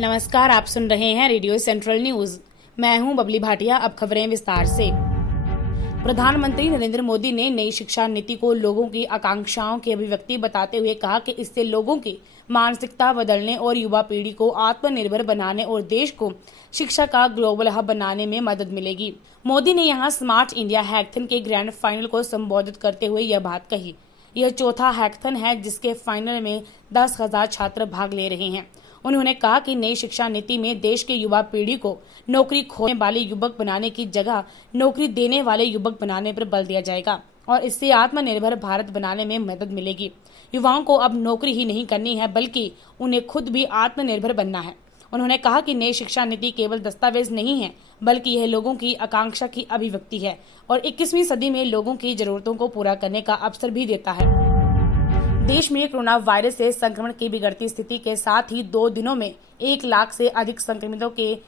नमस्कार, आप सुन रहे हैं रेडियो सेंट्रल न्यूज। मैं हूं बबली भाटिया। अब खबरें विस्तार से। प्रधानमंत्री नरेंद्र मोदी ने नई शिक्षा नीति को लोगों की आकांक्षाओं की अभिव्यक्ति बताते हुए कहा कि इससे लोगों की मानसिकता बदलने और युवा पीढ़ी को आत्मनिर्भर बनाने और देश को शिक्षा का ग्लोबल हब बनाने में मदद मिलेगी। मोदी ने यहां स्मार्ट इंडिया हैकाथन के ग्रैंड फाइनल को संबोधित करते हुए यह बात कही। यह चौथा हैकाथन है जिसके फाइनल में 10,000 छात्र भाग ले रहे हैं। उन्होंने कहा कि नई शिक्षा नीति में देश के युवा पीढ़ी को नौकरी खोने वाले युवक बनाने की जगह नौकरी देने वाले युवक बनाने पर बल दिया जाएगा और इससे आत्मनिर्भर भारत बनाने में मदद मिलेगी। युवाओं को अब नौकरी ही नहीं करनी है बल्कि उन्हें खुद भी आत्मनिर्भर बनना है। उन्होंने कहा कि नई शिक्षा नीति केवल दस्तावेज नहीं है बल्कि यह लोगों की आकांक्षा की अभिव्यक्ति है और 21वीं सदी में लोगों की जरूरतों को पूरा करने का अवसर भी देता है। देश में कोरोना वायरस से संक्रमण की बिगड़ती स्थिति के साथ ही 2 दिनों में 1 लाख से अधिक संक्रमितों के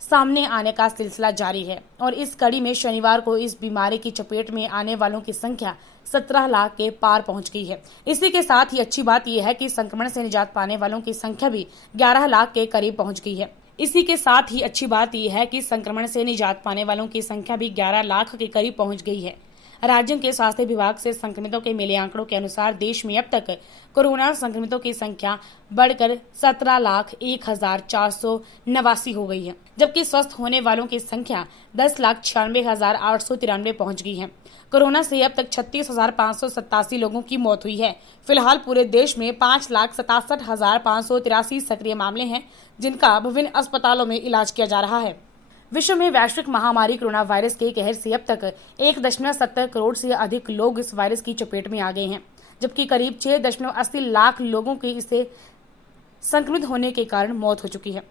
सामने आने का सिलसिला जारी है और इस कड़ी में शनिवार को इस बीमारी की चपेट में आने वालों की संख्या 17 लाख के पार पहुंच गई है। इसी के साथ ही अच्छी बात यह है कि संक्रमण से निजात पाने वालों की संख्या भी 11 लाख के करीब पहुंच गई है। इसी के साथ ही अच्छी बात यह है कि संक्रमण से निजात पाने वालों की संख्या भी 11 लाख के करीब पहुंच गई है। राज्यों के स्वास्थ्य विभाग से संक्रमितों के मिले आंकड़ों के अनुसार देश में अब तक कोरोना संक्रमितों की संख्या बढ़कर 17,01,489 हो गई है, जबकि स्वस्थ होने वालों की संख्या 10,96,893 पहुंच गई है। कोरोना से अब तक 36,587 लोगों की मौत हुई है। फिलहाल पूरे देश में 5,67,583 सक्रिय मामले हैं, जिनका विभिन्न अस्पतालों में इलाज किया जा रहा है। विश्व में वैश्विक महामारी कोरोना वायरस के कहर से अब तक 1.70 करोड़ से अधिक लोग इस वायरस की चपेट में आ गए हैं, जबकि करीब 6.80 लाख लोगों की इससे संक्रमित होने के कारण मौत हो चुकी है।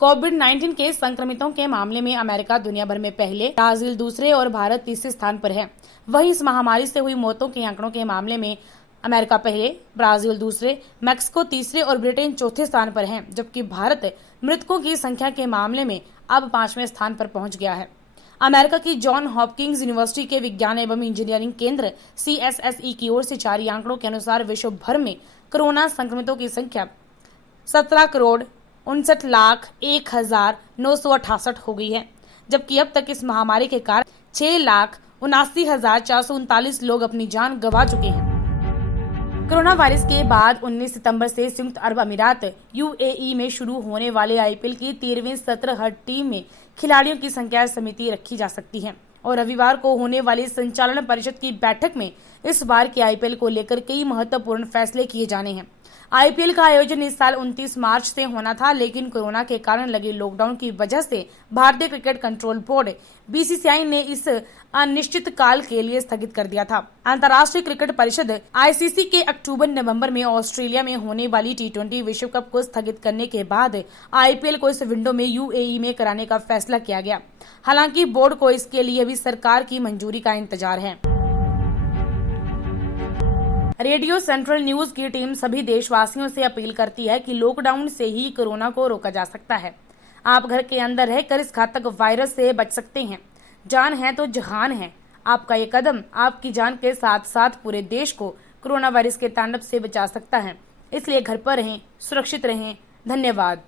कोविड-19 के संक्रमितों के मामले में अमेरिका दुनिया भर में पहले, ब्राजील दूसरे और भारत तीसरे स्थान पर है। वहीं इस महामारी से हुई मौतों के आंकड़ों के मामले में अमेरिका पहले, ब्राजील दूसरे, मैक्सिको तीसरे और ब्रिटेन चौथे स्थान पर है, जबकि भारत मृतकों की संख्या के मामले में अब 5वें स्थान पर पहुंच गया है। अमेरिका की जॉन हॉपकिंस यूनिवर्सिटी के विज्ञान एवं इंजीनियरिंग केंद्र CSSE की ओर से जारी आंकड़ों के अनुसार विश्व भर में कोरोना संक्रमितों की संख्या 17,59,01,968 हो गई है, जबकि अब तक इस महामारी के कारण 6,79,439 लोग अपनी जान गंवा चुके हैं। कोरोना वायरस के बाद 19 सितंबर से संयुक्त अरब अमीरात UAE में शुरू होने वाले IPL की 13वीं सत्र हर टीम में खिलाड़ियों की संख्या समिति रखी जा सकती है और रविवार को होने वाली संचालन परिषद की बैठक में इस बार के IPL को लेकर कई महत्वपूर्ण फैसले किए जाने हैं। IPL का आयोजन इस साल 29 मार्च से होना था, लेकिन कोरोना के कारण लगे लॉकडाउन की वजह से भारतीय क्रिकेट कंट्रोल बोर्ड BCCI ने इस अनिश्चित काल के लिए स्थगित कर दिया था। अंतर्राष्ट्रीय क्रिकेट परिषद ICC के अक्टूबर-नवंबर में ऑस्ट्रेलिया में होने वाली T20 विश्व कप को स्थगित करने के बाद IPL को इस विंडो में UAE में कराने का फैसला किया गया। हालांकि बोर्ड को इसके लिए भी सरकार की मंजूरी का इंतजार है। रेडियो सेंट्रल न्यूज की टीम सभी देशवासियों से अपील करती है कि लॉकडाउन से ही कोरोना को रोका जा सकता है। आप घर के अंदर रहकर इस घातक वायरस से बच सकते हैं। जान है तो जहान है। आपका ये कदम आपकी जान के साथ साथ पूरे देश को कोरोना वायरस के तांडव से बचा सकता है। इसलिए घर पर रहें, सुरक्षित रहें। धन्यवाद।